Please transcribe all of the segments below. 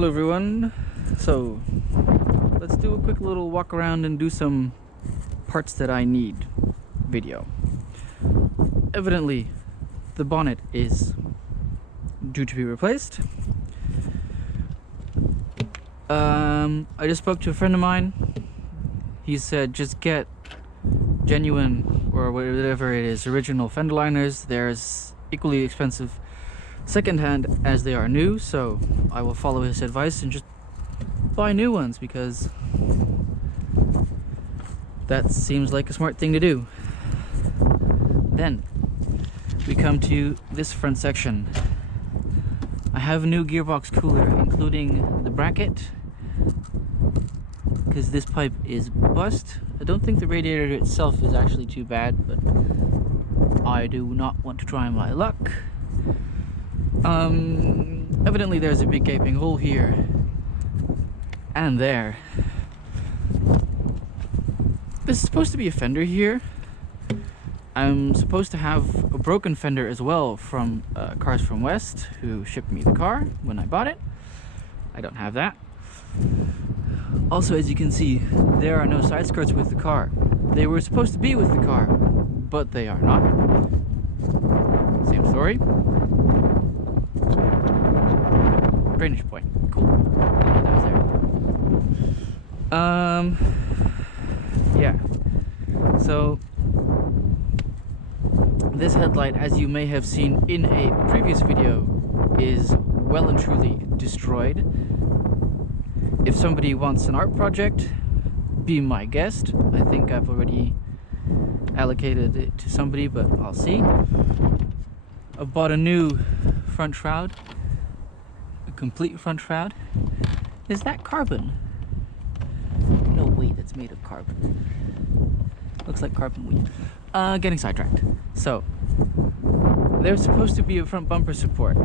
Hello everyone. So let's do a quick little walk around and do some parts that I need video. Evidently the bonnet is due to be replaced. I just spoke to a friend of mine. He said just get genuine, or whatever it is, original fender liners. There's equally expensive secondhand as they are new, so I will follow his advice and just buy new ones because that seems like a smart thing to do. Then we come to this front section. I have a new gearbox cooler, including the bracket, because this pipe is bust. I don't think the radiator itself is actually too bad, but I do not want to try my luck. Evidently there's a big gaping hole here and there. This is supposed to be a fender here. I'm supposed to have a broken fender as well from Cars from West, who shipped me the car when I bought it. I don't have that. Also, as you can see, there are no side skirts with the car. They were supposed to be with the car, but they are not. Same story. Drainage point. Cool. That was there. Yeah. So this headlight, as you may have seen in a previous video, is well and truly destroyed. If somebody wants an art project, be my guest. I think I've already allocated it to somebody, but I'll see. I bought a new front shroud. Complete front shroud. Is that carbon? No way, that's made of carbon. Looks like carbon weed. Getting sidetracked. So there's supposed to be a front bumper support.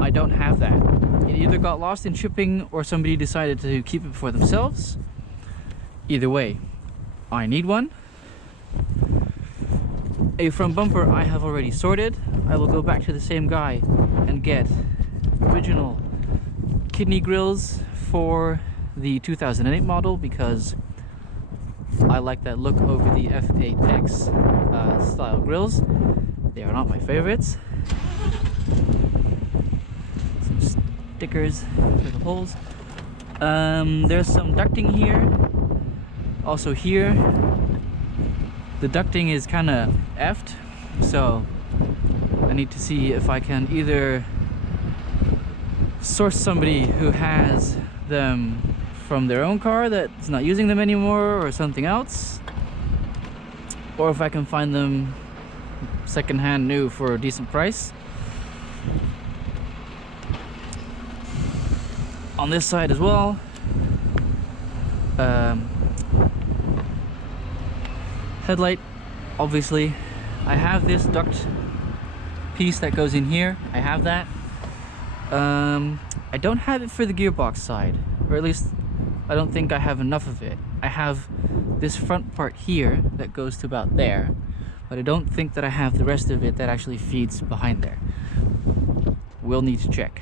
I don't have that. It either got lost in shipping or somebody decided to keep it for themselves. Either way, I need one. A front bumper I have already sorted. I will go back to the same guy and get original kidney grills for the 2008 model because I like that look over the F8X style grills. They are not my favorites. Some stickers for the holes. There's some ducting here. Also here, the ducting is kind of effed, so I need to see if I can either source somebody who has them from their own car that's not using them anymore or something else, or if I can find them secondhand new for a decent price. On this side as well, headlight, obviously. I have this duct piece that goes in here. I have that. I don't have it for the gearbox side, or at least I don't think I have enough of it. I have this front part here that goes to about there, but I don't think that I have the rest of it that actually feeds behind there. We'll need to check.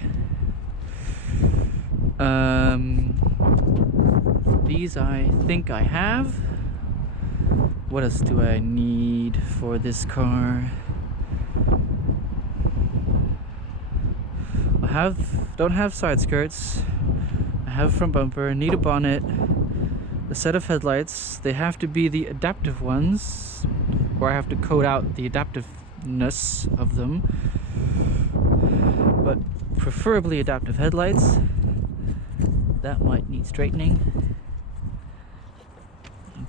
These I think I have. What else do I need for this car? Don't have side skirts. I have front bumper, need a bonnet, a set of headlights. They have to be the adaptive ones, or I have to code out the adaptiveness of them, but preferably adaptive headlights. That might need straightening.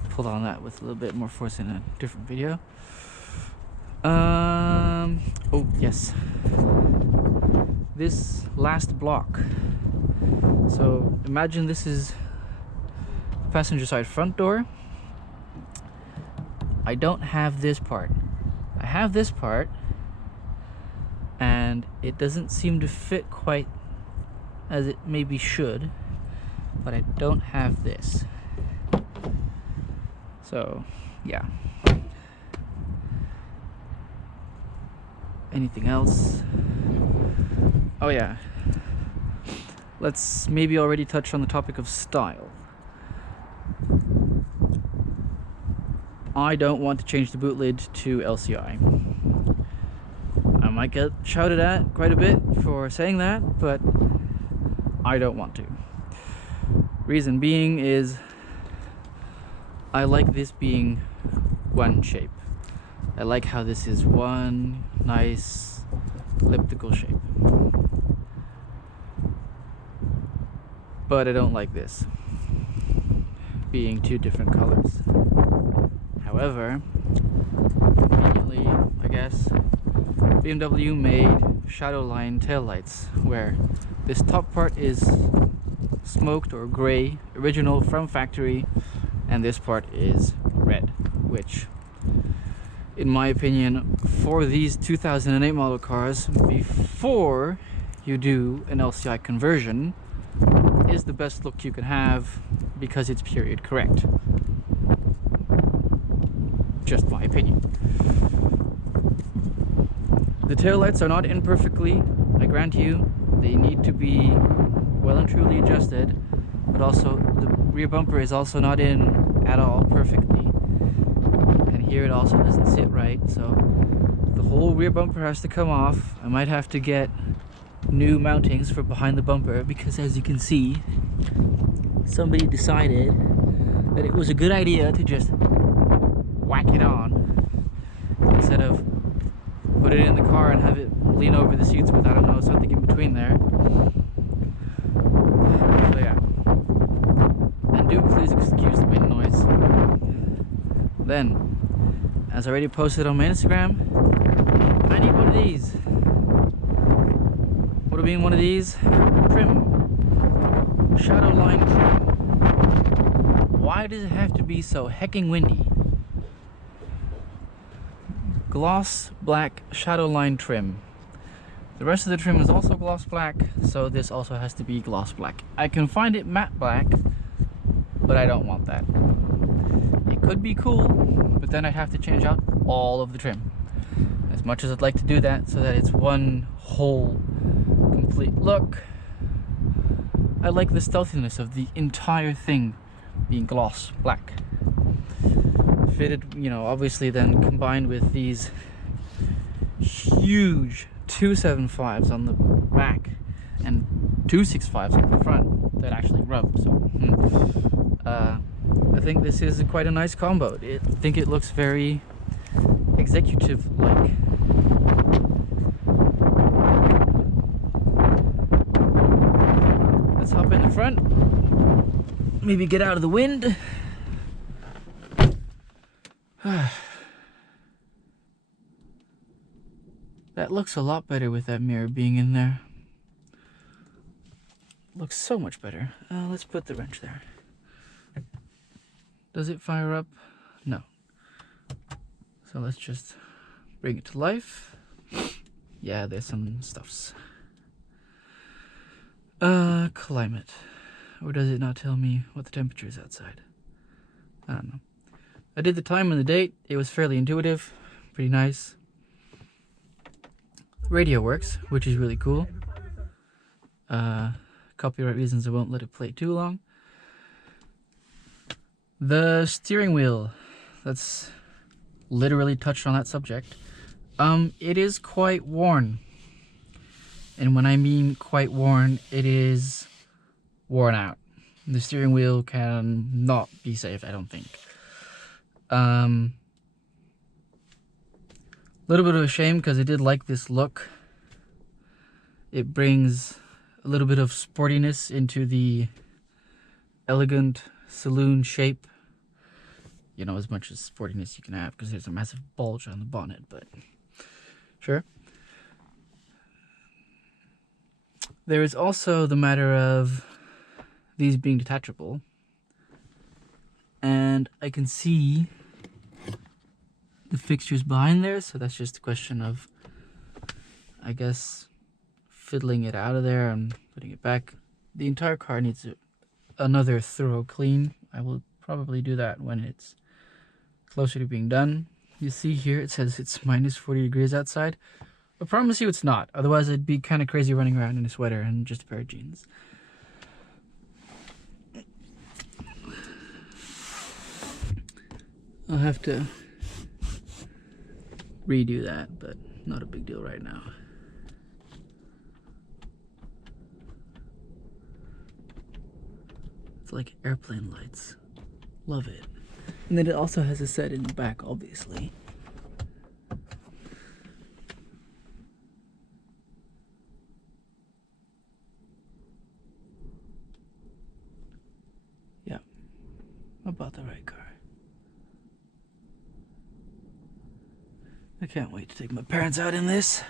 Pull on that with a little bit more force in a different video. Oh yes, this last block. So imagine this is passenger side front door. I don't have this part. I have this part, and it doesn't seem to fit quite as it maybe should, but I don't have this. So yeah. Anything else? Oh yeah, let's maybe already touch on the topic of style. I don't want to change the boot lid to LCI. I might get shouted at quite a bit for saying that, but I don't want to. Reason being is I like this being one shape. I like how this is one nice elliptical shape. But I don't like this being two different colors. However, conveniently, I guess, BMW made shadow line taillights where this top part is smoked or gray, original from factory, and this part is red, which in my opinion for these 2008 model cars, before you do an LCI conversion, is the best look you can have because it's period correct. Just my opinion. The taillights are not in perfectly, I grant you. They need to be well and truly adjusted, but also the rear bumper is also not in at all perfectly. And here it also doesn't sit right, so the whole rear bumper has to come off. I might have to get new mountings for behind the bumper because, as you can see, somebody decided that it was a good idea to just whack it on instead of put it in the car and have it lean over the seats with, I don't know, something in between there. So yeah. And do please excuse the wind noise. Then, as I already posted on my Instagram, I need one of these. What being one of these? Trim. Shadow line trim. Why does it have to be so hecking windy? Gloss black shadow line trim. The rest of the trim is also gloss black, so this also has to be gloss black. I can find it matte black, but I don't want that. It could be cool, but then I'd have to change out all of the trim. As much as I'd like to do that so that it's one whole complete look, I like the stealthiness of the entire thing being gloss black. Fitted, you know, obviously then combined with these huge 275s on the back and 265s on the front that actually rub. So I think this is quite a nice combo. I think it looks very executive-like. Let's hop in the front, maybe get out of the wind. That looks a lot better with that mirror being in there. Looks so much better. Let's put the wrench there. Does it fire up? No. So let's just bring it to life. Yeah, there's some stuffs. Climate. Or does it not tell me what the temperature is outside? I don't know. I did the time and the date. It was fairly intuitive. Pretty nice. Radio works, which is really cool. Copyright reasons I won't let it play too long. The steering wheel. Let's literally touch on that subject. It is quite worn. And when I mean quite worn, it is worn out. The steering wheel can not be saved, I don't think. Little bit of a shame because I did like this look. It brings a little bit of sportiness into the elegant saloon shape. You know, as much as sportiness you can have because there's a massive bulge on the bonnet, but sure. There is also the matter of these being detachable. And I can see the fixtures behind there, so that's just a question of, I guess, fiddling it out of there and putting it back. The entire car needs another thorough clean. I will probably do that when it's closer to being done. You see here it says it's minus 40 degrees outside. I promise you it's not, otherwise I'd be kind of crazy running around in a sweater and just a pair of jeans. I'll have to redo that, but not a big deal right now. It's like airplane lights. Love it. And then it also has a set in the back, obviously. Yeah, about the right car. I can't wait to take my parents out in this.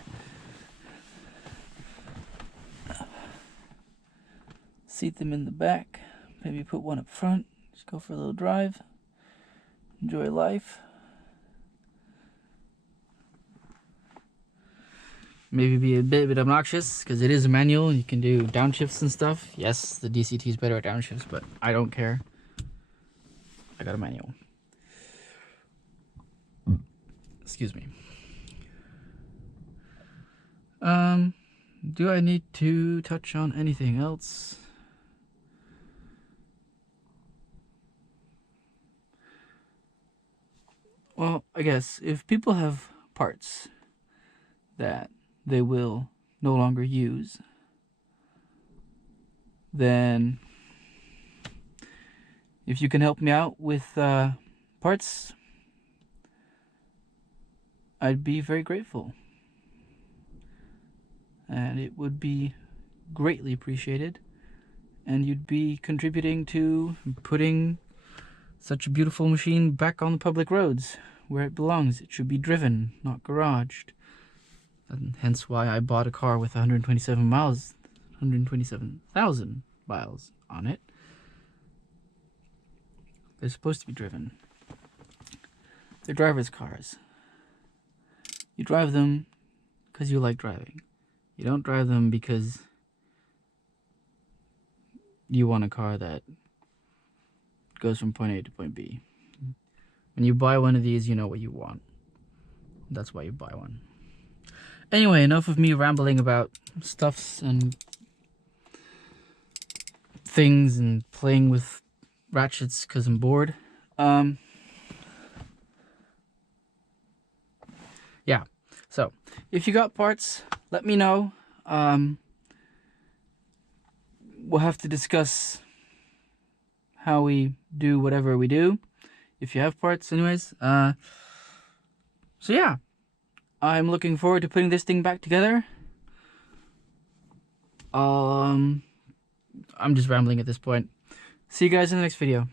Seat them in the back. Maybe put one up front. Just go for a little drive. Enjoy life. Maybe be a bit obnoxious because it is a manual. You can do downshifts and stuff. Yes, the DCT is better at downshifts, but I don't care. I got a manual. Excuse me. Do I need to touch on anything else? Well, I guess if people have parts that they will no longer use, then if you can help me out with parts, I'd be very grateful. And it would be greatly appreciated. And you'd be contributing to putting such a beautiful machine back on the public roads where it belongs. It should be driven, not garaged. And hence why I bought a car with 127,000 miles on it. They're supposed to be driven. They're driver's cars. You drive them because you like driving. You don't drive them because you want a car that goes from point A to point B. When you buy one of these, you know what you want. That's why you buy one. Anyway, enough of me rambling about stuffs and things and playing with ratchets because I'm bored. Yeah, so if you got parts, let me know. We'll have to discuss how we do whatever we do if you have parts anyways. So yeah, I'm looking forward to putting this thing back together. I'm just rambling at this point. See you guys in the next video.